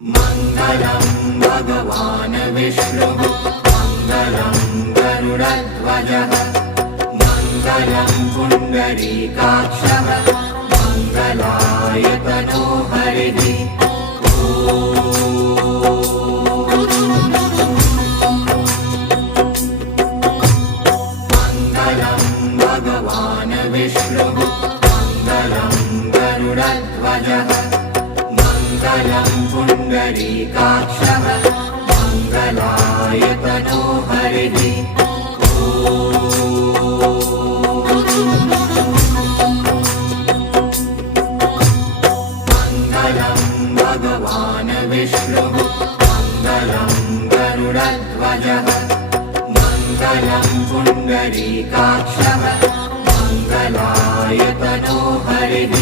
मङ्गलं भगवान् विष्णुः मङ्गलं गरुडध्वजः मङ्गलं पुण्डरीकाक्षः मङ्गलायतनो हरिः मङ्गलं भगवान् विष्णुः मङ्गलं गरुडध्वजः मङ्गलं पुण्डरीकाक्षः मङ्गलायतनो हरिः मङ्गलं भगवान् विष्णुः मङ्गलं गरुडध्वजः मङ्गलं पुण्डरीकाक्षः मङ्गलायतनो हरिः